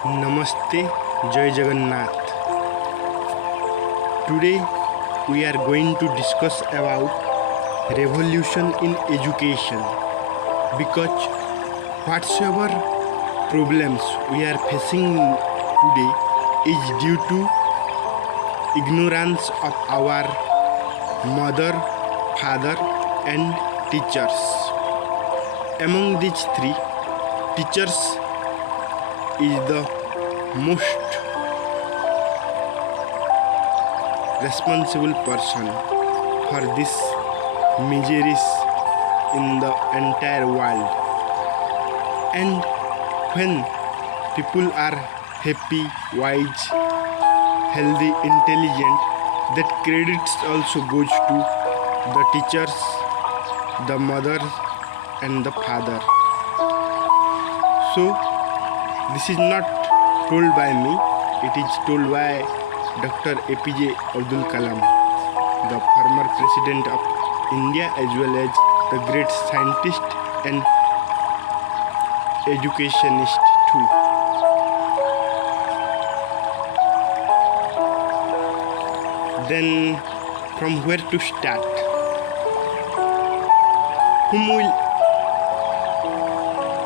Namaste, Jai Jagannath. Today we are going to discuss about revolution in education, because whatsoever problems we are facing today is due to ignorance of our mother, father and teachers. Among these three, teachers is the most responsible person for this miseries in the entire world. And when people are happy, wise, healthy, intelligent, that credits also goes to the teachers, the mother and the father. So this is not told by me, it is told by Dr. APJ Abdul Kalam, the former president of India as well as the great scientist and educationist too. Then from where to start? Whom will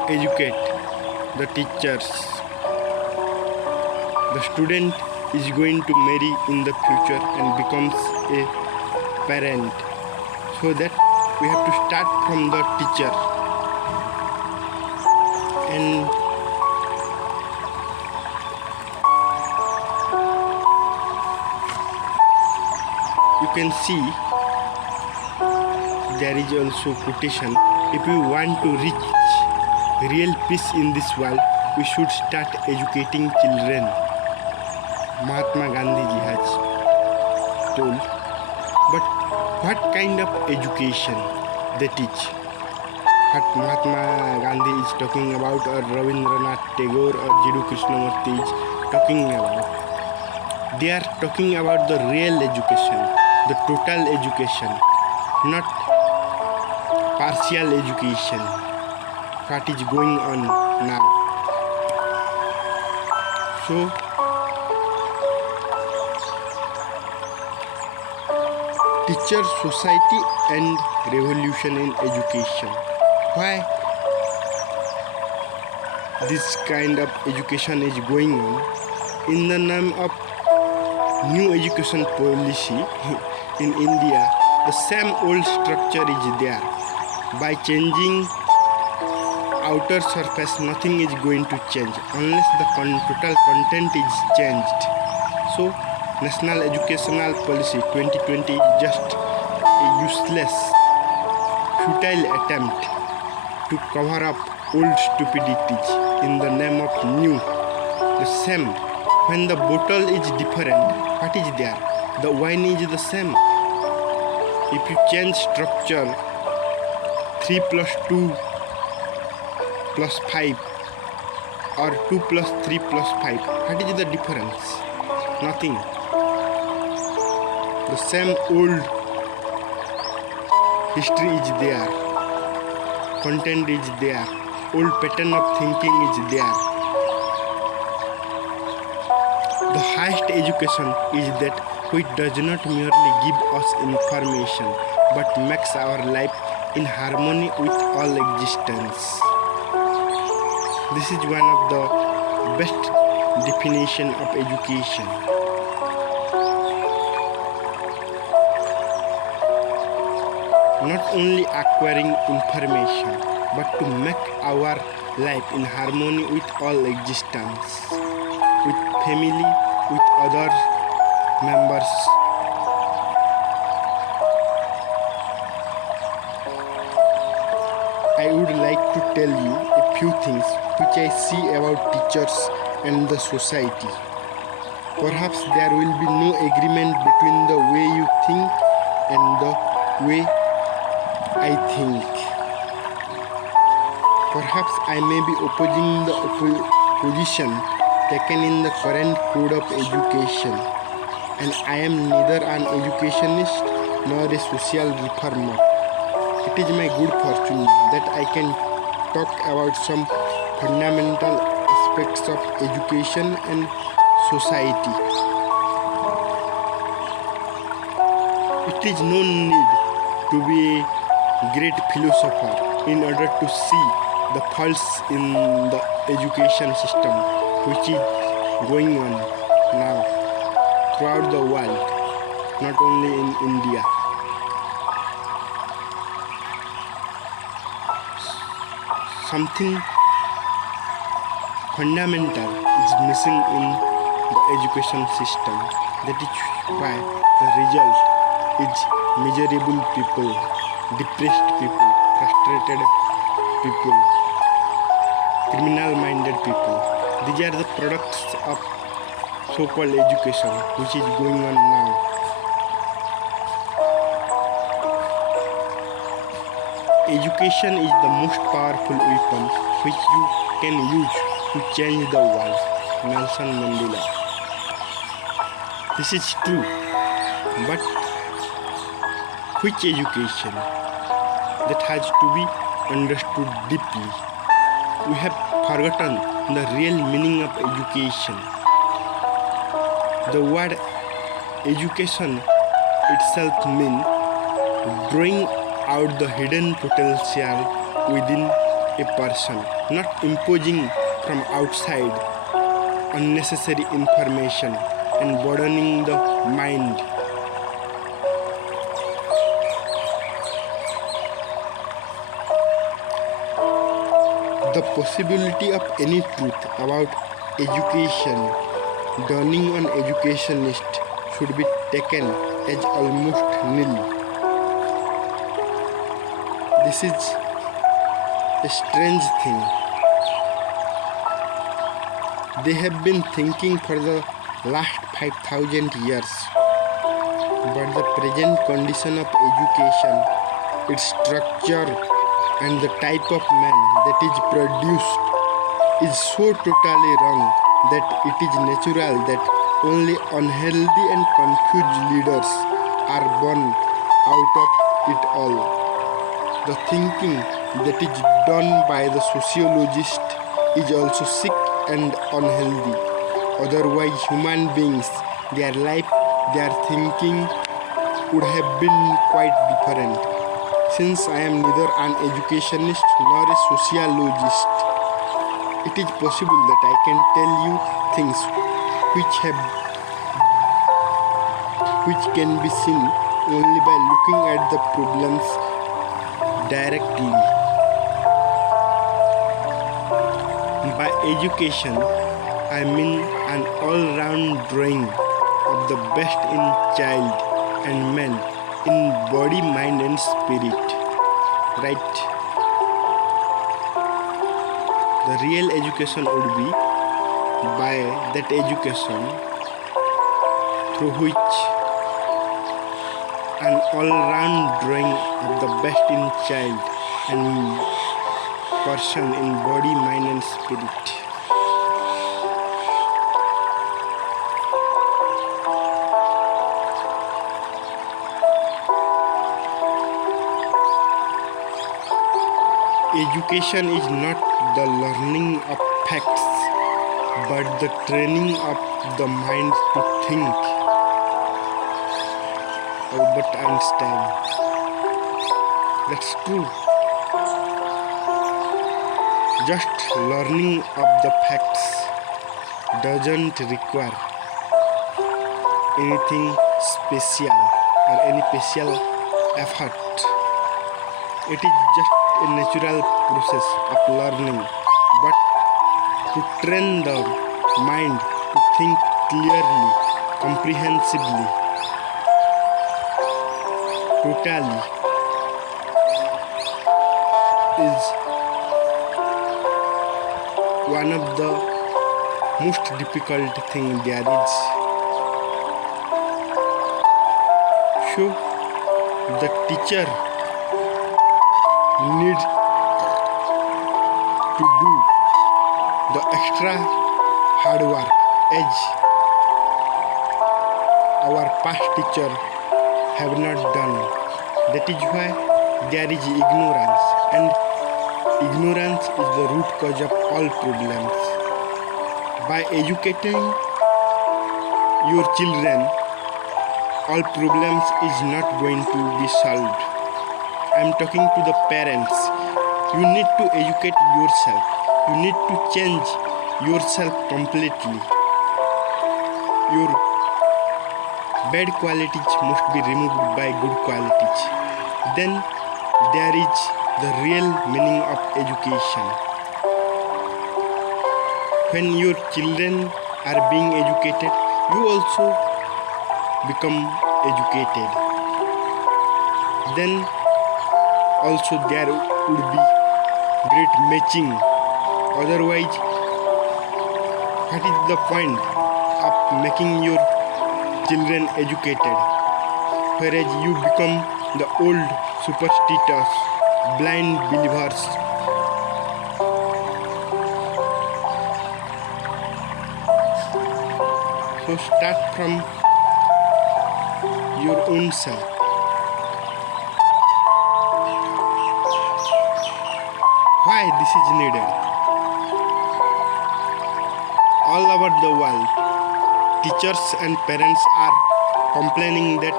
educate? The teachers. The student is going to marry in the future and becomes a parent. So that we have to start from the teacher. And you can see there is also quotation. If we want to reach real peace in this world, we should start educating children. Mahatma Gandhi ji has told. But what kind of education they teach? What Mahatma Gandhi is talking about, or Rabindranath Tagore or KRISHNAMURTI is talking about? They are talking about the real education, the total education, not partial education. What is going on now? So teacher, society and revolution in education. Why this kind of education is going on? In the name of new education policy in India, the same old structure is there. By changing outer surface, nothing is going to change unless the total content is changed. So National Educational Policy 2020 is just a useless, futile attempt to cover up old stupidities in the name of new. The same. When the bottle is different, what is there? The wine is the same. If you change structure, 3 plus 2 plus 5 or 2 plus 3 plus 5, what is the difference? Nothing. The same old history is there, content is there, old pattern of thinking is there. The highest education is that which does not merely give us information but makes our life in harmony with all existence. This is one of the best definition of education. Not only acquiring information, but to make our life in harmony with all existence, with family, with other members. I would like to tell you a few things which I see about teachers and the society. Perhaps there will be no agreement between the way you think and the way I think. Perhaps I may be opposing the position taken in the current code of education, and I am neither an educationist nor a social reformer. It is my good fortune that I can talk about some fundamental aspects of education and society. It is no need to be a great philosopher in order to see the faults in the education system which is going on now throughout the world, not only in India. Something fundamental is missing in the education system. That is why the result is miserable people, depressed people, frustrated people, criminal-minded people. These are the products of so-called education which is going on now. Education is the most powerful weapon which you can use to change the world. Nelson Mandela. This is true, but which education? That has to be understood deeply. We have forgotten the real meaning of education. The word education itself means drawing out the hidden potential within a person, not imposing from outside unnecessary information and burdening the mind. The possibility of any truth about education dawning on educationists should be taken as almost nil. This is a strange thing. They have been thinking for the last 5,000 years, but the present condition of education, its structure, and the type of man that is produced is so totally wrong that it is natural that only unhealthy and confused leaders are born out of it all. The thinking that is done by the sociologist is also sick and unhealthy. Otherwise, human beings, their life, their thinking would have been quite different. Since I am neither an educationist nor a sociologist, it is possible that I can tell you things which can be seen only by looking at the problems directly. By education, I mean an all-round drawing of the best in child and man in body, mind and spirit. Right? The real education would be by that education through which an all-round drawing of the best in child and person in body, mind and spirit. Education is not the learning of facts, but the training of the mind to think. Albert Einstein. That's true. Just learning of the facts doesn't require anything special or any special effort. It is just a natural process of learning, but to train the mind to think clearly, comprehensively, totally is one of the most difficult thing there is. So the teacher need to do the extra hard work as our past teacher have not done. That is why there is ignorance, and ignorance is the root cause of all problems. By educating your children, all problems is not going to be solved. I am talking to the parents. You need to educate yourself. You need to change yourself completely. Your bad qualities must be removed by good qualities. Then there is the real meaning of education. When your children are being educated, you also become educated. Then also there would be great matching. Otherwise, what is the point of making your children educated, whereas you become the old superstitious blind believers? So start from your own self. Why this is needed? All over the world, teachers and parents are complaining that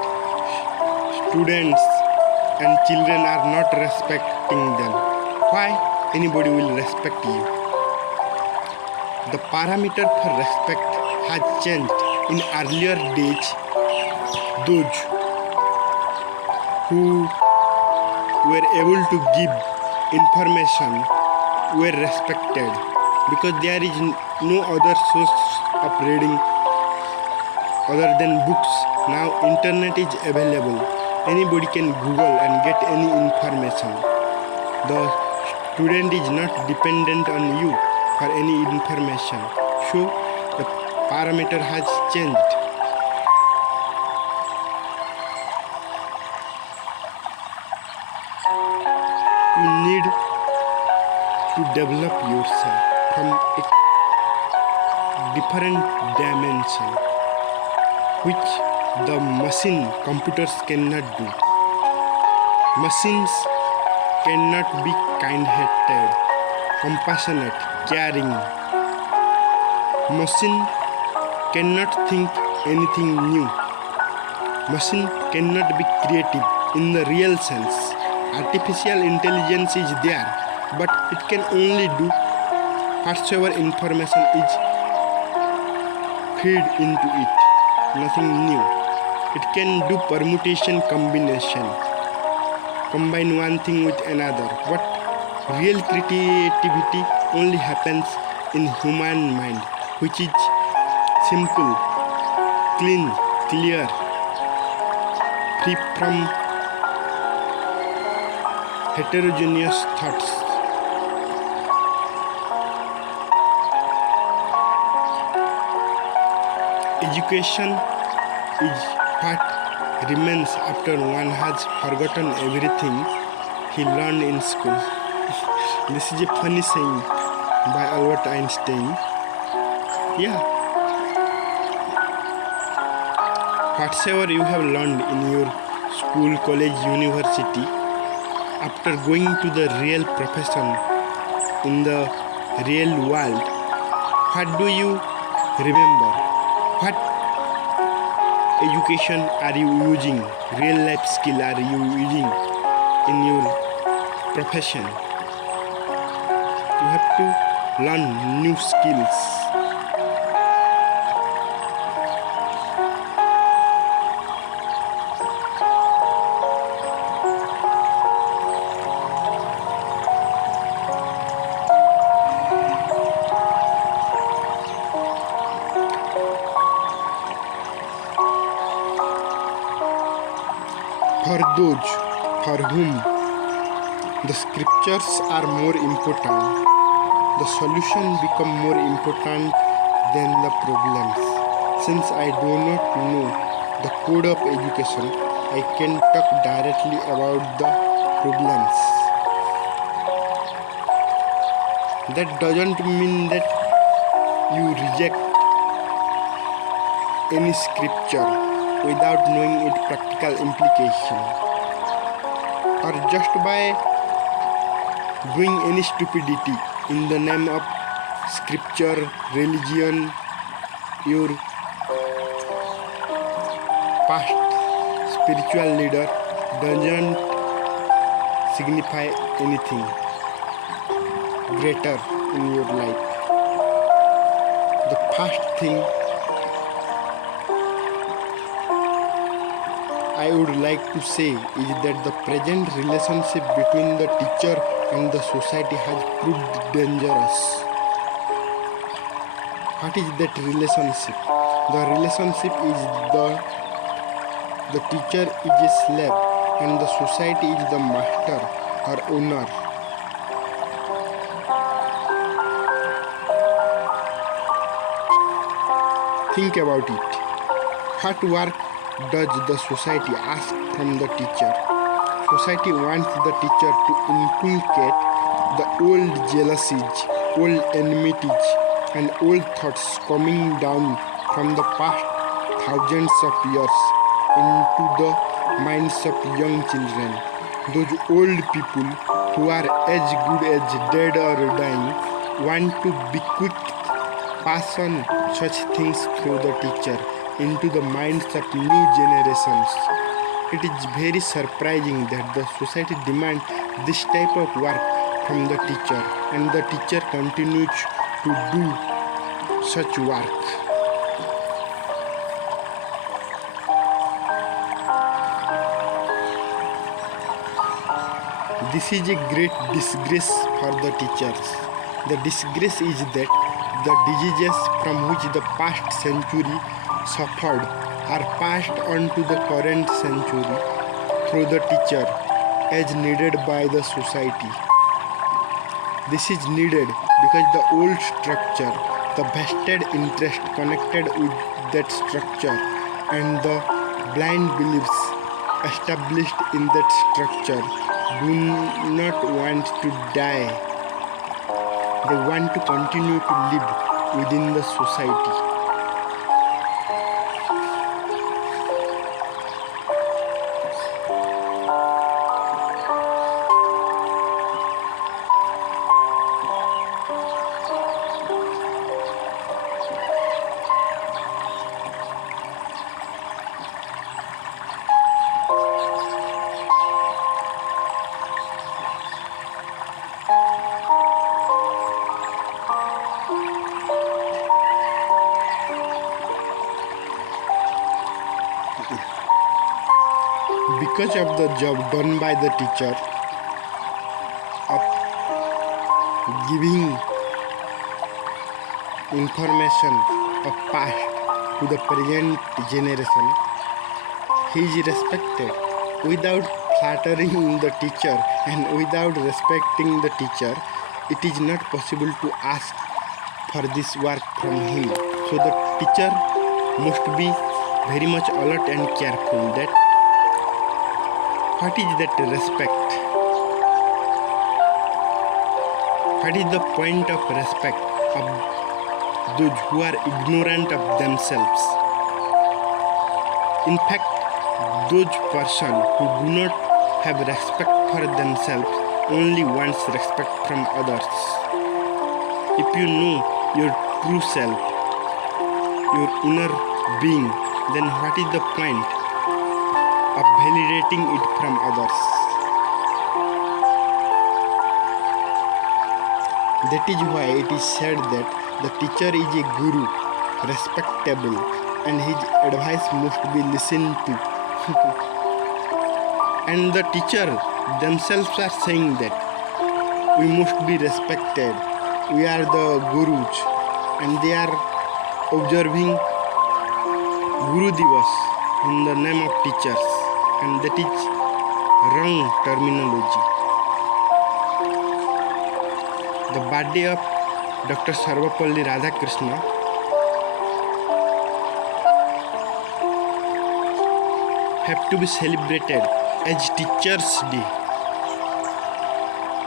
students and children are not respecting them. Why anybody will respect you? The parameter for respect has changed. In earlier days, those who were able to give information were respected because there is no other source of reading other than books. Now internet is available. Anybody can Google and get any information. The student is not dependent on you for any information. So the parameter has changed. You need to develop yourself from a different dimension, which the computers cannot do. Machines cannot be kind-hearted, compassionate, caring. Machine cannot think anything new. Machine cannot be creative in the real sense. Artificial intelligence is there, but it can only do whatsoever information is fed into it, nothing new. It can do permutation, combination, combine one thing with another, but real creativity only happens in human mind, which is simple, clean, clear, free from heterogeneous thoughts. Education is what remains after one has forgotten everything he learned in school. This is a funny saying by Albert Einstein. Yeah. Whatever you have learned in your school, college, university, after going to the real profession in the real world, what do you remember? What education are you using? Real life skill are you using in your profession? You have to learn new skills. For those for whom the scriptures are more important, the solution become more important than the problems. Since I do not know the code of education, I can talk directly about the problems. That doesn't mean that you reject any scripture without knowing its practical implication, or just by doing any stupidity in the name of scripture, religion, your past spiritual leader doesn't signify anything greater in your life. The first thing I would like to say is that the present relationship between the teacher and the society has proved dangerous. What is that relationship? The relationship is the teacher is a slave and the society is the master or owner. Think about it. What work does the society ask from the teacher? Society wants the teacher to inculcate the old jealousies, old enmities, and old thoughts coming down from the past thousands of years into the minds of young children. Those old people who are as good as dead or dying want to bequeath, pass on such things through the teacher into the minds of new generations. It is very surprising that the society demands this type of work from the teacher, and the teacher continues to do such work. This is a great disgrace for the teachers. The disgrace is that the diseases from which the past century suffered are passed on to the current century through the teacher as needed by the society. This is needed because the old structure, the vested interest connected with that structure, and the blind beliefs established in that structure do not want to die. They want to continue to live within the society. Because of the job done by the teacher of giving information of past to the present generation, he is respected. Without flattering the teacher and without respecting the teacher, it is not possible to ask for this work from him. So the teacher must be very much alert and careful that what is that respect? What is the point of respect of those who are ignorant of themselves? In fact, those persons who do not have respect for themselves only wants respect from others. If you know your true self, your inner being, then what is the point of validating it from others? That is why it is said that the teacher is a guru, respectable, and his advice must be listened to. And the teacher themselves are saying that we must be respected. We are the gurus, and they are observing Guru Divas in the name of teachers, and that is wrong terminology. The birthday of Dr. Sarvapalli Radhakrishna have to be celebrated as Teachers' Day.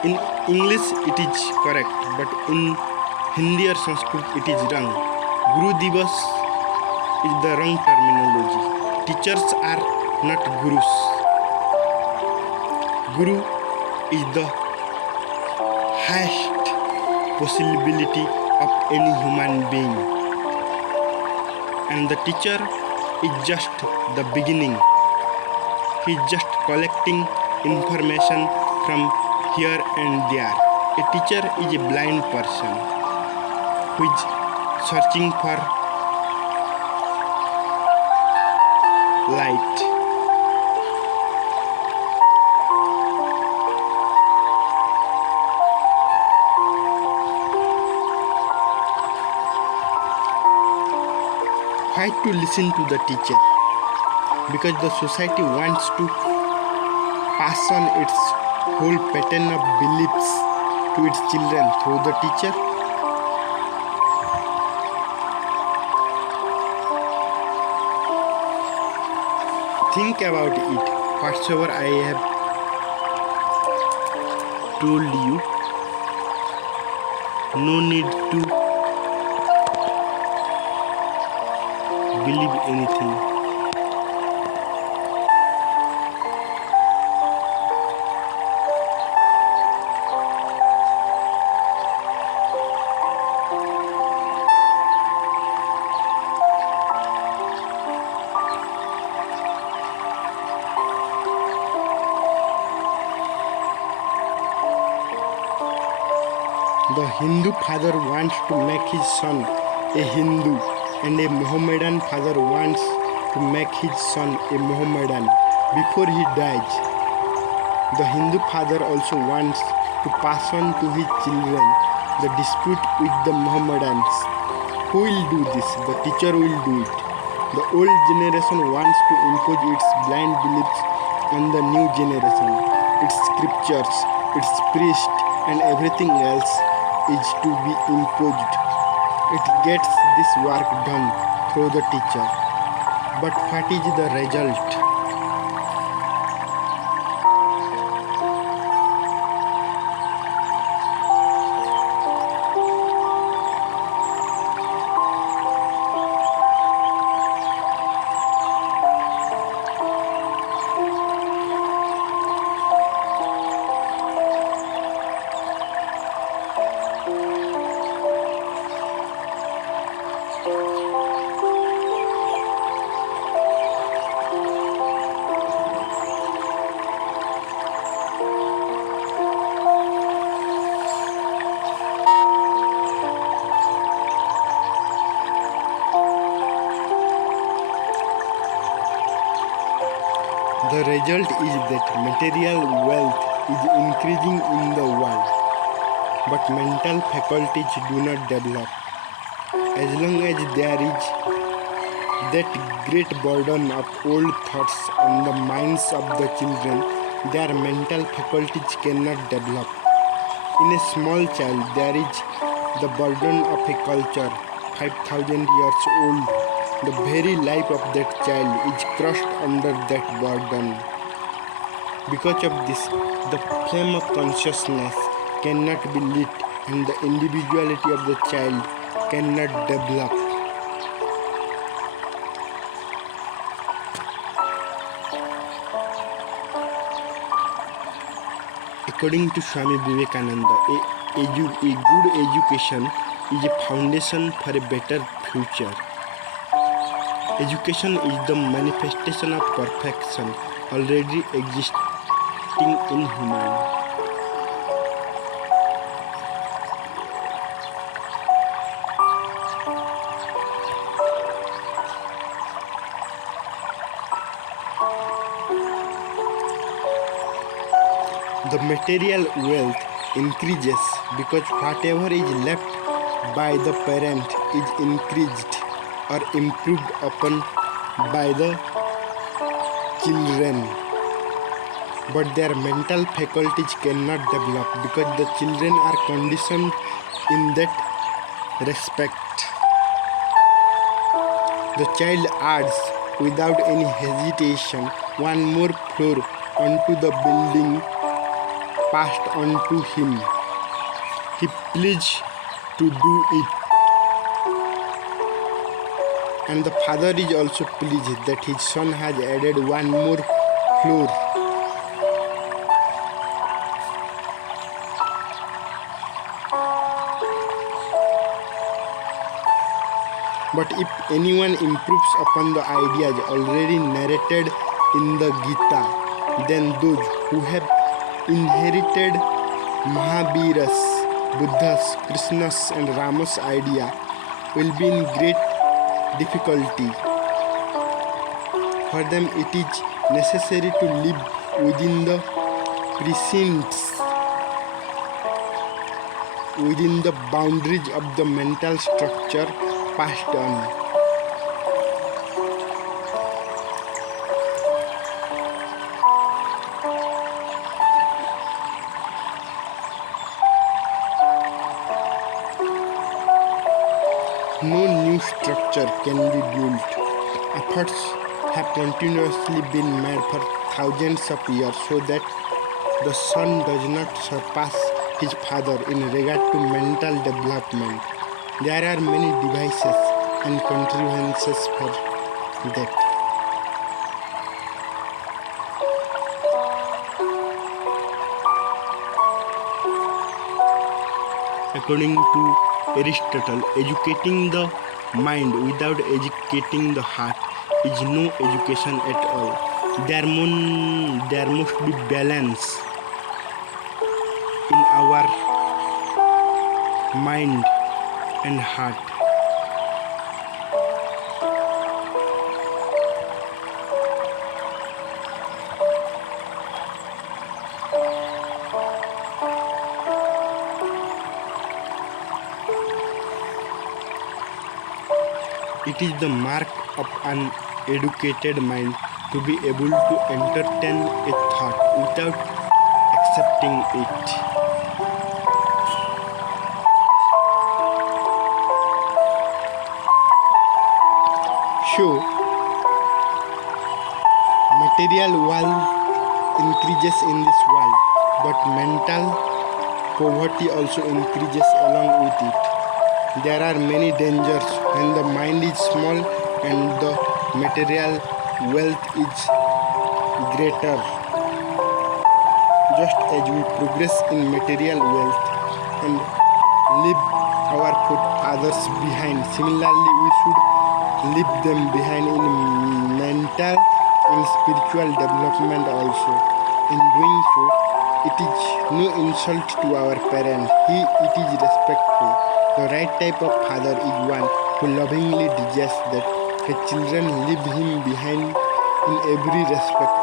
In English it is correct, but in Hindi or Sanskrit it is wrong. Guru Divas is the wrong terminology. Teachers are not gurus. Guru is the highest possibility of any human being. And the teacher is just the beginning. He is just collecting information from here and there. A teacher is a blind person who is searching for light. Why to listen to the teacher? Because the society wants to pass on its whole pattern of beliefs to its children through the teacher. Think about it. Whatsoever I have told you, no need to believe anything. The Hindu father wants to make his son a Hindu, and a Mohammedan father wants to make his son a Mohammedan before he dies. The Hindu father also wants to pass on to his children the dispute with the Mohammedans. Who will do this? The teacher will do it. The old generation wants to impose its blind beliefs on the new generation. Its scriptures, its priest, and everything else is to be imposed. It gets this work done through the teacher. But what is the result? The result is that material wealth is increasing in the world, but mental faculties do not develop. As long as there is that great burden of old thoughts on the minds of the children, their mental faculties cannot develop. In a small child, there is the burden of a culture 5,000 years old. The very life of that child is crushed under that burden. Because of this, the flame of consciousness cannot be lit, and the individuality of the child cannot develop. According to Swami Vivekananda, a good education is a foundation for a better future. Education is the manifestation of perfection already existing in human. The material wealth increases because whatever is left by the parent is increased or improved upon by the children. But their mental faculties cannot develop because the children are conditioned in that respect. The child adds without any hesitation one more floor onto the building passed on to him. He pleads to do it. And the father is also pleased that his son has added one more floor. But if anyone improves upon the ideas already narrated in the Gita, then those who have inherited Mahavira's, Buddha's, Krishna's and Rama's idea will be in great difficulty. For them it is necessary to live within the precincts, within the boundaries of the mental structure passed on. No new structure can be built. Efforts have continuously been made for thousands of years so that the son does not surpass his father in regard to mental development. There are many devices and contrivances for that. According to Aristotle, educating the mind without educating the heart is no education at all. There must be balance in our mind and heart. It is the mark of an educated mind to be able to entertain a thought without accepting it. So, material wealth increases in this world, but mental poverty also increases along with it. There are many dangers when the mind is small and the material wealth is greater. Just as we progress in material wealth and leave our others behind, similarly we should leave them behind in mental and spiritual development also. In doing so, it is no insult to our parents. It is respectful. The right type of father is one who lovingly desires that his children leave him behind in every respect.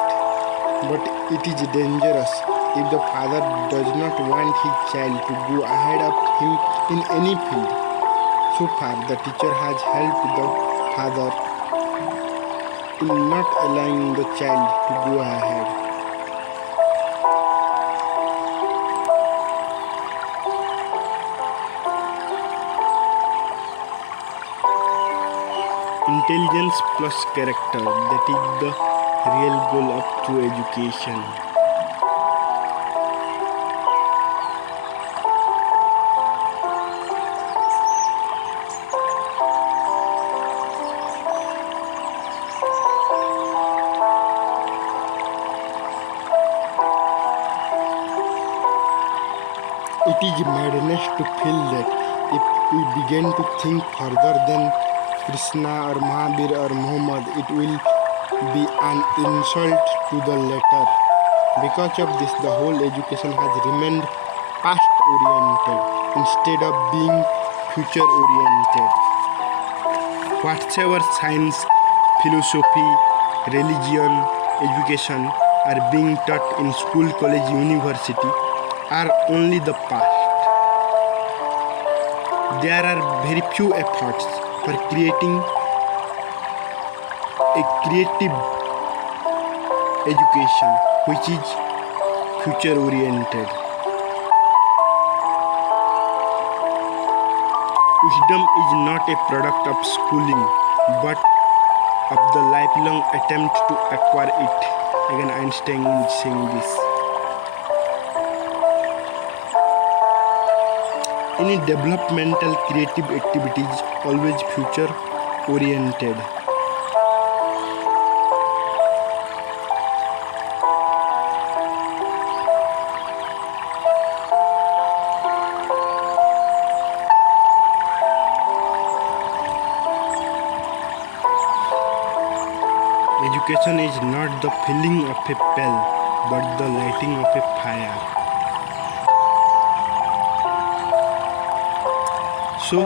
But it is dangerous if the father does not want his child to go ahead of him in any field. So far, the teacher has helped the father in not allowing the child to go ahead. Intelligence plus character, that is the real goal of true education. It is madness to feel that if we begin to think further than Krishna or Mahavir or Muhammad, it will be an insult to the latter. Because of this, the whole education has remained past-oriented instead of being future-oriented. Whatever science, philosophy, religion, education are being taught in school, college, university are only the past. There are very few efforts for creating a creative education which is future oriented. Wisdom is not a product of schooling but of the lifelong attempt to acquire it. Again, Einstein is saying this. Any developmental creative activity is always future oriented. Education is not the filling of a pail, but the lighting of a fire. So,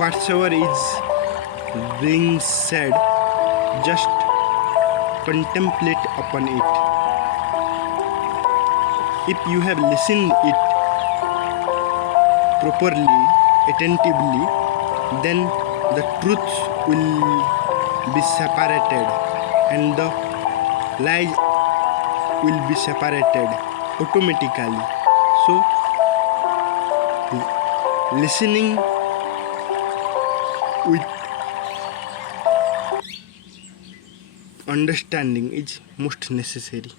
whatsoever is being said, just contemplate upon it. If you have listened it properly, attentively, then the truths will be separated and the lies will be separated automatically. So, listening with understanding is most necessary.